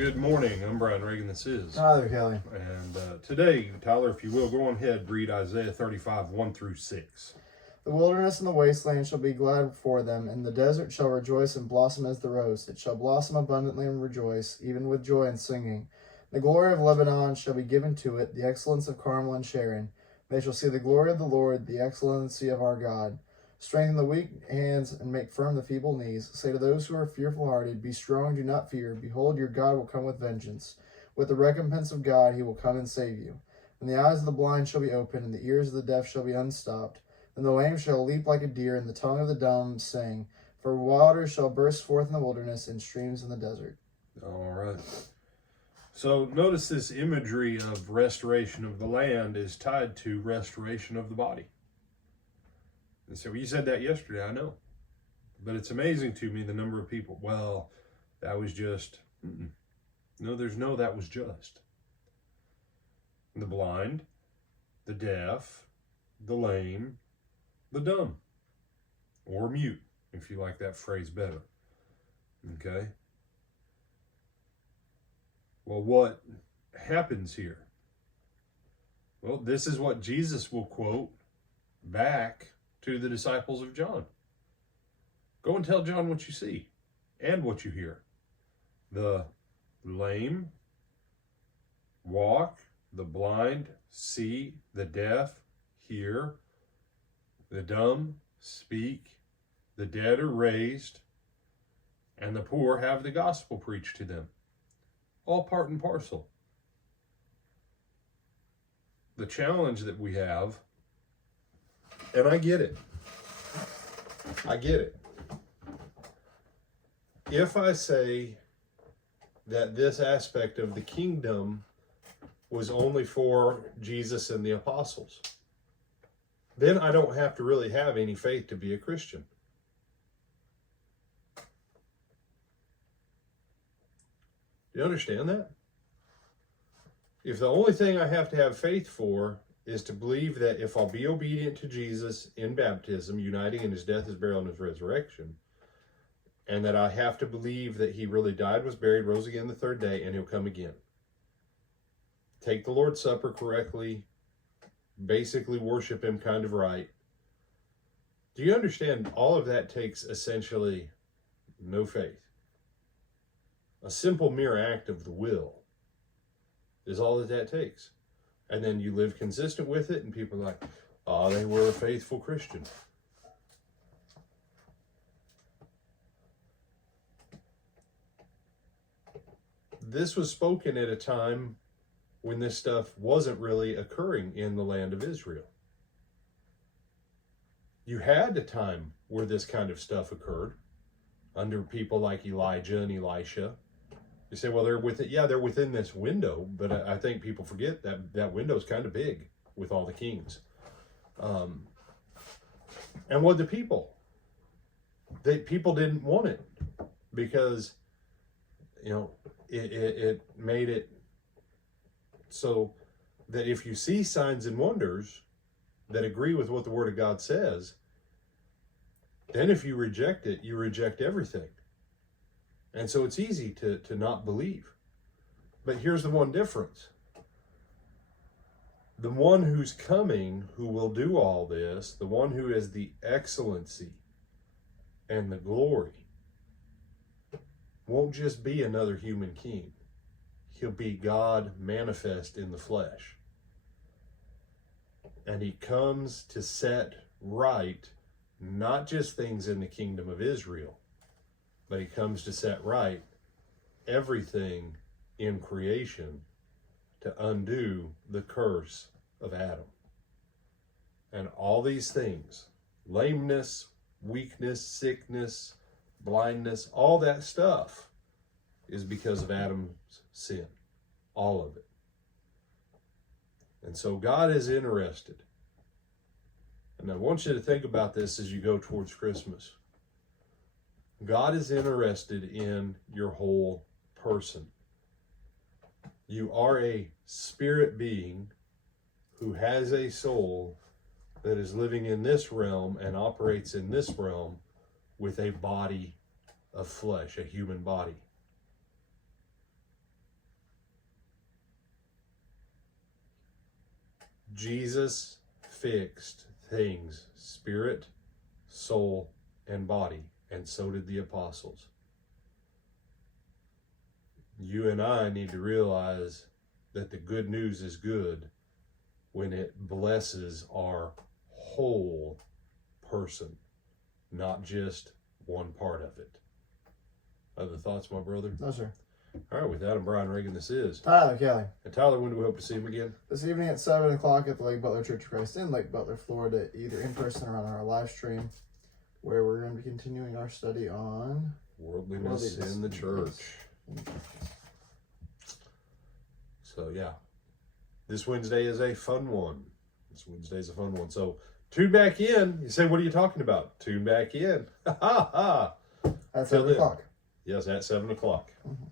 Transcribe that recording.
Good morning. I'm Brian Reagan. This is. Hi there, Kelly. And today, Tyler, if you will, go on ahead, read Isaiah 35, 1 through 6. The wilderness and the wasteland shall be glad for them, and the desert shall rejoice and blossom as the rose. It shall blossom abundantly and rejoice, even with joy and singing. The glory of Lebanon shall be given to it, the excellence of Carmel and Sharon. They shall see the glory of the Lord, the excellency of our God. Strengthen the weak hands and make firm the feeble knees. Say to those who are fearful-hearted, be strong, do not fear. Behold, your God will come with vengeance. With the recompense of God he will come and save you. And the eyes of the blind shall be opened, and the ears of the deaf shall be unstopped. And the lame shall leap like a deer, and the tongue of the dumb sing. For waters shall burst forth in the wilderness, and streams in the desert. All right. So notice this imagery of restoration of the land is tied to restoration of the body. And so you said that yesterday, I know. But it's amazing to me the number of people, well, that was just, no, there's no that was just. The blind, the deaf, the lame, the dumb, or mute, if you like that phrase better. Okay? Well, what happens here? Well, this is what Jesus will quote back to the disciples of John. Go and tell John what you see and what you hear. The lame walk, the blind see, the deaf hear, the dumb speak, the dead are raised, and the poor have the gospel preached to them. All part and parcel. The challenge that we have, and I get it. I get it. If I say that this aspect of the kingdom was only for Jesus and the apostles, then I don't have to really have any faith to be a Christian. Do you understand that? If the only thing I have to have faith for is to believe that if I'll be obedient to Jesus in baptism, uniting in his death, his burial, and his resurrection, and that I have to believe that he really died, was buried, rose again the third day, and he'll come again. Take the Lord's Supper correctly, basically worship him kind of right. Do you understand? All of that takes essentially no faith. A simple mere act of the will is all that takes. And then you live consistent with it, and people are like, oh, they were a faithful Christian. This was spoken at a time when this stuff wasn't really occurring in the land of Israel. You had a time where this kind of stuff occurred under people like Elijah and Elisha. You say, well, they're within this window, but I think people forget that that window's kind of big with all the kings. And what the people? People didn't want it because, it made it so that if you see signs and wonders that agree with what the Word of God says, then if you reject it, you reject everything. And so it's easy to not believe. But here's the one difference. The one who's coming, who will do all this, the one who is the excellency and the glory, won't just be another human king. He'll be God manifest in the flesh. And he comes to set right not just things in the kingdom of Israel, but he comes to set right everything in creation to undo the curse of Adam. And all these things, lameness, weakness, sickness, blindness, all that stuff is because of Adam's sin. All of it. And so God is interested. And I want you to think about this as you go towards Christmas. God is interested in your whole person. You are a spirit being who has a soul that is living in this realm and operates in this realm with a body of flesh, a human body. Jesus fixed things, spirit, soul, and body, and so did the apostles. You and I need to realize that the good news is good when it blesses our whole person, not just one part of it. Other thoughts, my brother? No, sir. All right, with that, I'm Brian Reagan. This is Tyler Kelly. And Tyler, when do we hope to see him again? This evening at 7 o'clock at the Lake Butler Church of Christ in Lake Butler, Florida, either in person or on our live stream, where we're going to be continuing our study on Worldliness in the church. So, yeah. This Wednesday is a fun one. So, tune back in. You say, what are you talking about? Tune back in. Ha ha ha. At 7 o'clock. Yes, at 7 o'clock. Mm-hmm.